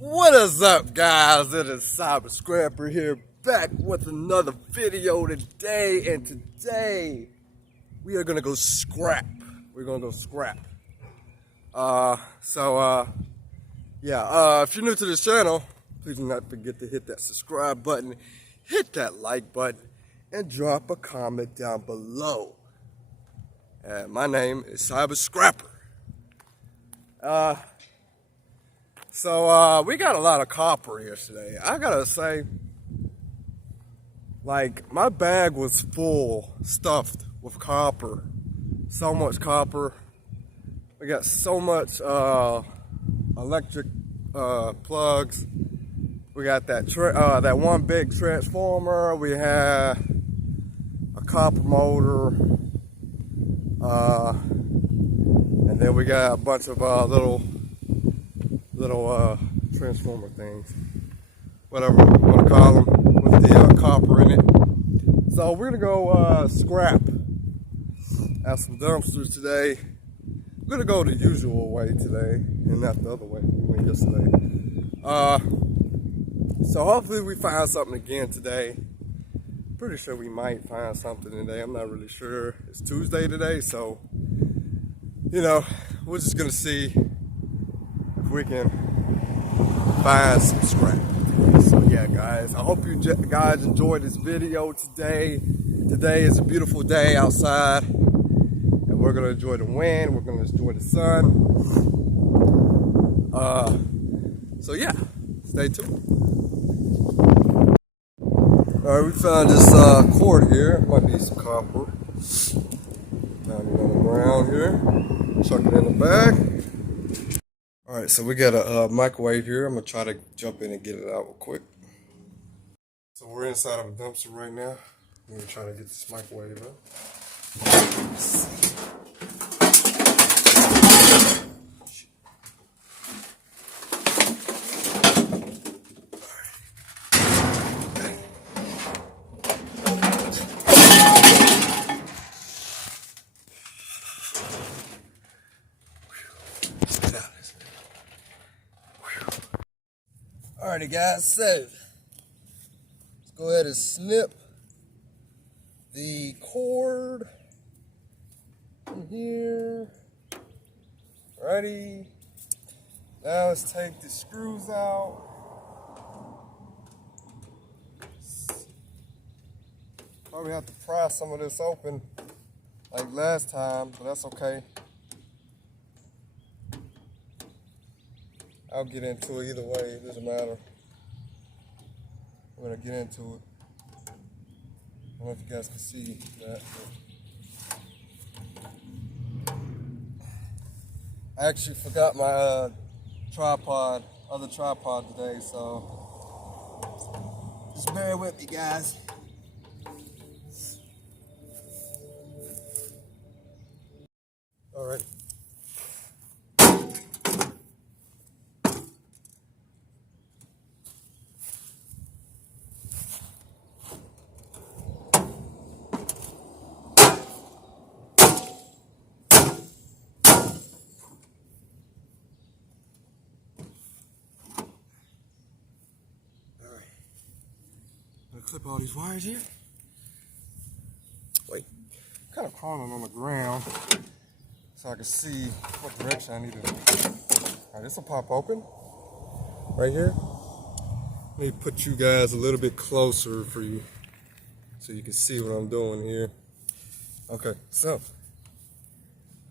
What is up, guys? It is Cyber Scrapper here, back with another video today. And today we are gonna go scrap. We're gonna go scrap. If you're new to this channel, please do not forget to hit that subscribe button, hit that like button, and drop a comment down below. My name is Cyber Scrapper. We got a lot of copper yesterday. I gotta say, like, my bag was full, stuffed with copper. So much copper. We got so much electric plugs. We got that one big transformer. We had a copper motor. And then we got a bunch of little transformer things, whatever you want to call them, with the copper in it. So we're gonna go scrap at some dumpsters today. We're gonna go the usual way today and not the other way we went yesterday. So hopefully we find something again today. Pretty sure we might find something today. I'm not really sure. It's Tuesday today, so you know, we're just gonna see if we can find some scrap. So yeah, guys, I hope you guys enjoyed this video today. Today is a beautiful day outside, and we're gonna enjoy the wind. We're gonna enjoy the sun. So yeah, stay tuned. All right, we found this cord here. Might be some copper. Found it on the ground here. Chuck it in the bag. All right, so we got a microwave here. I'm gonna try to jump in and get it out real quick. So we're inside of a dumpster right now. I'm gonna try to get this microwave up. Alrighty, guys, so let's go ahead and snip the cord in here. Ready? Now let's take the screws out. Probably have to pry some of this open like last time, but that's okay. I'll get into it either way, it doesn't matter. I'm gonna get into it. I don't know if you guys can see that. I actually forgot my other tripod today, so just bear with me, guys. All right. Clip all these wires here. Wait, kind of crawling on the ground so I can see what direction I need to. All right, this will pop open right here. Let me put you guys a little bit closer for you so you can see what I'm doing here. Okay, so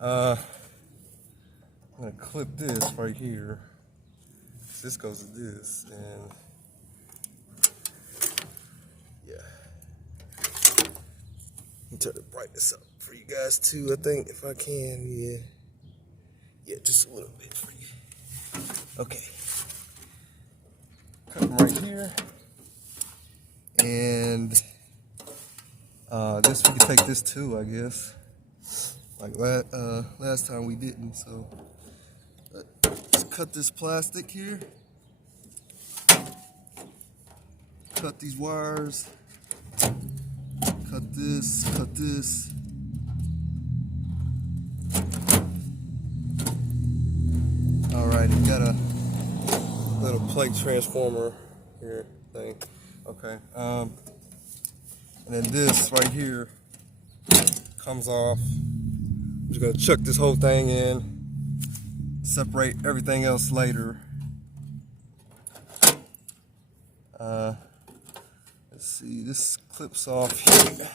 I'm gonna clip this right here. This goes to this, and turn the brightness up for you guys too, I think, if I can. Yeah, just a little bit for you. Okay, cut them right here, and this, we can take this too, I guess, like last time we didn't. So let's cut this plastic here, cut these wires, cut this. Alright, you gotta little plate transformer here thing. Okay. And then this right here comes off. I'm just gonna chuck this whole thing in, separate everything else later. Let's see, this clips off here.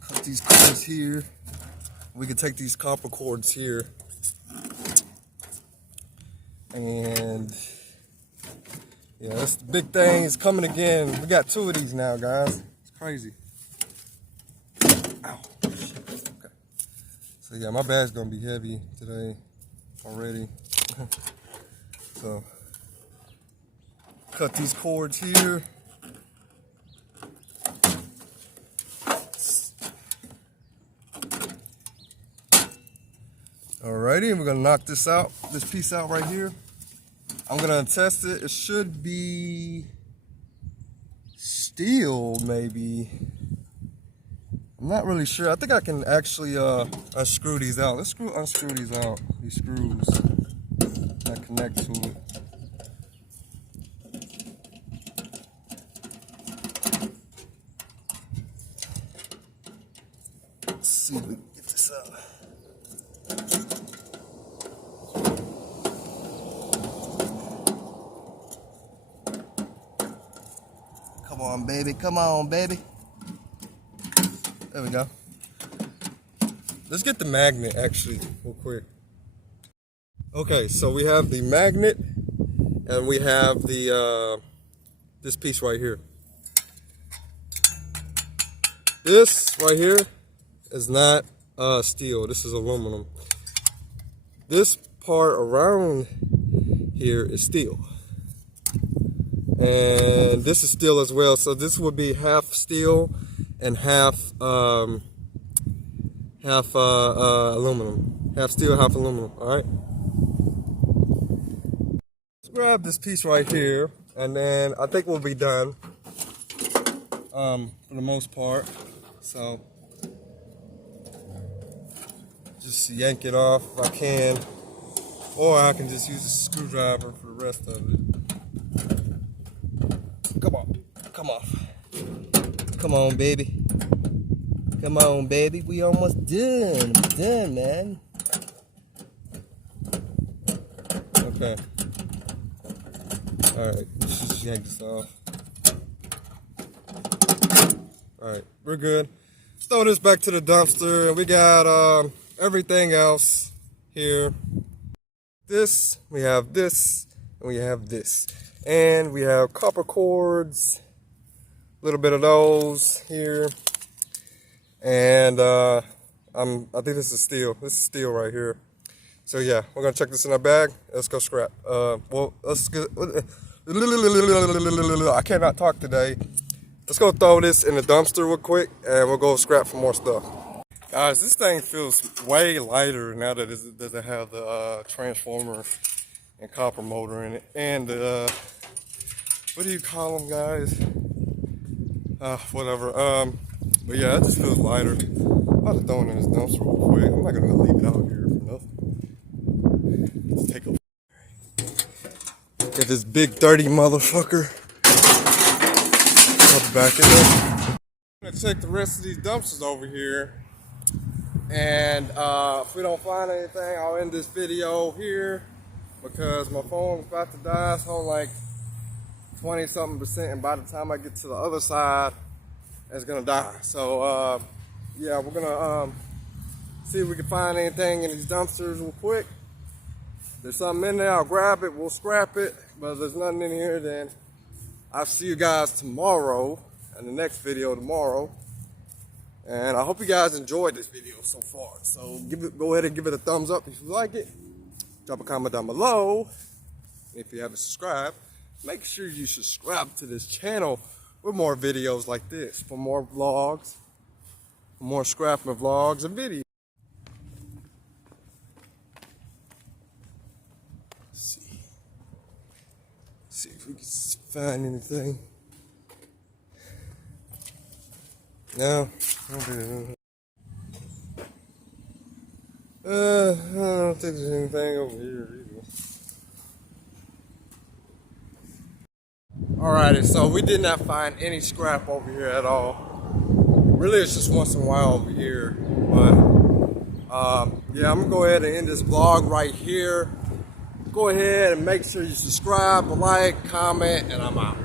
Cut these cords here. We can take these copper cords here and yeah, that's the big thing. It's coming again. We got 2 of these now, guys. It's crazy. Ow. Okay. So yeah, my bag's gonna be heavy today already. So cut these cords here. Alrighty, and we're gonna knock this piece out right here. I'm gonna test it. It should be steel, maybe. I'm not really sure. I think I can actually unscrew these out. Let's unscrew these out. These screws that connect to it. Let's see if we can get this out. Come on, baby. Come on, baby. There we go. Let's get the magnet actually real quick. Okay, so we have the magnet and we have the this piece right here. This right here is not steel. This is aluminum. This part around here is steel. And this is steel as well, so this would be half steel and half aluminum. Half steel, half aluminum. All right. Let's grab this piece right here, and then I think we'll be done for the most part. So just yank it off if I can, or I can just use a screwdriver for the rest of it. Come on, come off. Come on, baby. Come on, baby. We almost done. We're done, man. Okay. Alright, let's just yank this off. Alright, we're good. Let's throw this back to the dumpster. We got everything else here. This, we have this, and we have this. And we have copper cords, a little bit of those here. And I think this is steel. This is steel right here. So yeah, we're gonna check this in our bag. Let's go scrap. Well, let's go. I cannot talk today. Let's go throw this in the dumpster real quick, and we'll go scrap for more stuff. Guys, this thing feels way lighter now that it doesn't have the transformer and copper motor in it, and what do you call them, guys? Whatever. But yeah, it just feels lighter. I'm about to throw it in this dumpster real quick. I'm not gonna leave it out here for nothing. Let's take a get this big dirty motherfucker. I'll back it up. I'm gonna check the rest of these dumpsters over here. And if we don't find anything, I'll end this video here because my phone's about to die. It's on like 20-something%, and by the time I get to the other side, it's gonna die. So yeah, we're gonna see if we can find anything in these dumpsters real quick. If there's something in there, I'll grab it, we'll scrap it. But if there's nothing in here, then I'll see you guys tomorrow in the next video tomorrow. And I hope you guys enjoyed this video so far. So go ahead and give it a thumbs up if you like it. Drop a comment down below. If you haven't subscribed, make sure you subscribe to this channel with more videos like this, for more vlogs, for more scrapping vlogs and videos. See if we can find anything. No, I don't think there's anything over here either. Alrighty, so we did not find any scrap over here at all. Really, it's just once in a while over here. But yeah, I'm gonna go ahead and end this vlog right here. Go ahead and make sure you subscribe, like, comment, and I'm out.